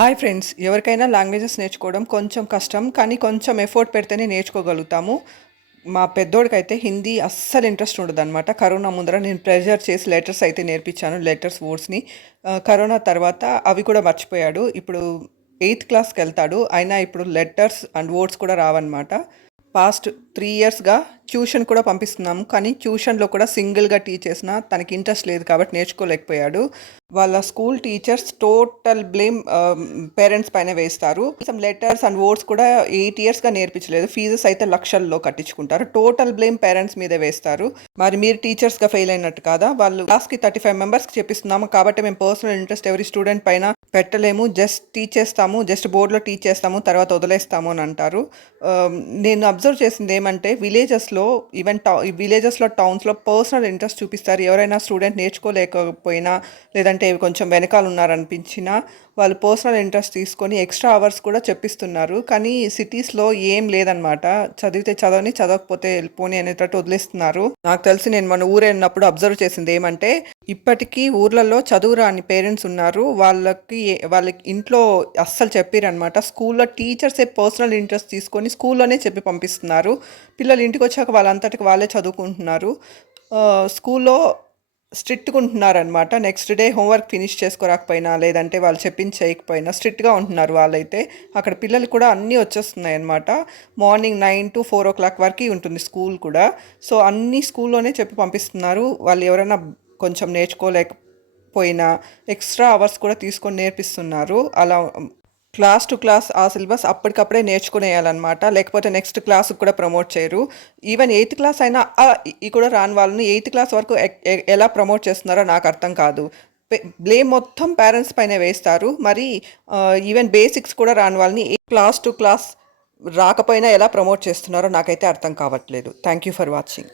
Hi friends, ఎవరికైనా languages నేర్చుకోవడం కొంచెం కష్టం, కానీ కొంచెం ఎఫర్ట్ పెడితేనే నేర్చుకోగలుగుతాము. మా పెద్దోడికైతే హిందీ అస్సలు ఇంట్రెస్ట్ ఉండదనమాట. కరోనా ముందర నేను ప్రెషర్ చేసి లెటర్స్ అయితే నేర్పించాను, లెటర్స్ వర్డ్స్ని. కరోనా తర్వాత అవి కూడా మర్చిపోయాడు. ఇప్పుడు 8th క్లాస్కి వెళ్తాడు, అయినా ఇప్పుడు లెటర్స్ అండ్ వర్డ్స్ కూడా రావన్నమాట. పాస్ట్ 3 ఇయర్స్గా ట్యూషన్ కూడా పంపిస్తున్నాము, కానీ ట్యూషన్లో కూడా సింగిల్గా టీచ్ చేసినా తనకి ఇంట్రెస్ట్ లేదు కాబట్టి నేర్చుకోలేకపోయాడు. వాళ్ళ school teachers total blame parents పైన వేస్తారు. సమ్ లెటర్స్ అండ్ వర్డ్స్ కూడా 8 ఇయర్స్గా నేర్పించలేదు. ఫీజెస్ అయితే లక్షల్లో కట్టించుకుంటారు. టోటల్ బ్లేమ్ పేరెంట్స్ మీదే వేస్తారు. మరి మీరు టీచర్స్గా ఫెయిల్ అయినట్టు కాదా? వాళ్ళు క్లాస్కి 35 మెంబర్స్కి చెప్పిస్తున్నాము కాబట్టి మేము పర్సనల్ ఇంట్రెస్ట్ ఎవరి స్టూడెంట్ పైన పెట్టలేము. జస్ట్ టీచ్ చేస్తాము, జస్ట్ బోర్డులో టీచ్ చేస్తాము, తర్వాత వదిలేస్తాము అని అంటారు. నేను అబ్జర్వ్ చేసింది ఏమంటే విలేజెస్లో, ఈవెన్ విలేజెస్లో, టౌన్స్లో పర్సనల్ ఇంట్రెస్ట్ చూపిస్తారు. ఎవరైనా స్టూడెంట్ నేర్చుకోలేకపోయినా, లేదంటే కొంచెం వెనకాల ఉన్నారనిపించినా వాళ్ళు పర్సనల్ ఇంట్రెస్ట్ తీసుకొని ఎక్స్ట్రా అవర్స్ కూడా చెప్పిస్తున్నారు. కానీ సిటీస్లో ఏం లేదనమాట. చదివితే చదవని, చదవకపోతే వెళ్ళిపోని అనేటట్టు వదిలేస్తున్నారు. నాకు తెలిసి నేను మన ఊరైనప్పుడు అబ్జర్వ్ చేసింది ఏమంటే, ఇప్పటికీ ఊర్లలో చదువు రాని పేరెంట్స్ ఉన్నారు. వాళ్ళకి ఇంట్లో అస్సలు చెప్పిరనమాట. స్కూల్లో టీచర్సే పర్సనల్ ఇంట్రెస్ట్ తీసుకొని స్కూల్లోనే చెప్పి పంపిస్తున్నారు. పిల్లలు ఇంటికి వచ్చాక వాళ్ళంతటికి వాళ్ళే చదువుకుంటున్నారు. స్కూల్లో స్ట్రిక్ట్గా ఉంటున్నారనమాట. నెక్స్ట్ డే హోంవర్క్ ఫినిష్ చేసుకోరాకపోయినా, లేదంటే వాళ్ళు చెప్పించి చేయకపోయినా స్ట్రిక్ట్గా ఉంటున్నారు వాళ్ళైతే. అక్కడ పిల్లలు కూడా అన్నీ వచ్చేస్తున్నాయి అనమాట. మార్నింగ్ 9 to 4 o'clock వరకు ఉంటుంది స్కూల్ కూడా. సో అన్నీ స్కూల్లోనే చెప్పి పంపిస్తున్నారు. వాళ్ళు ఎవరైనా కొంచెం నేర్చుకోలేకపోయినా ఎక్స్ట్రా అవర్స్ కూడా తీసుకొని నేర్పిస్తున్నారు. అలా క్లాస్ టు క్లాస్ ఆ సిలబస్ అప్పటికప్పుడే నేర్చుకునేయాలన్నమాట. లేకపోతే నెక్స్ట్ క్లాస్కి కూడా ప్రమోట్ చేయరు. ఈవెన్ 8th క్లాస్ అయినా ఈ కూడా రాని వాళ్ళని 8th క్లాస్ వరకు ఎలా ప్రమోట్ చేస్తున్నారో నాకు అర్థం కాదు. బ్లేమ్ మొత్తం పేరెంట్స్ పైన వేస్తారు. మరి ఈవెన్ బేసిక్స్ కూడా రాని వాళ్ళని క్లాస్ టు క్లాస్ రాకపోయినా ఎలా ప్రమోట్ చేస్తున్నారో నాకైతే అర్థం కావట్లేదు. Thank you for watching.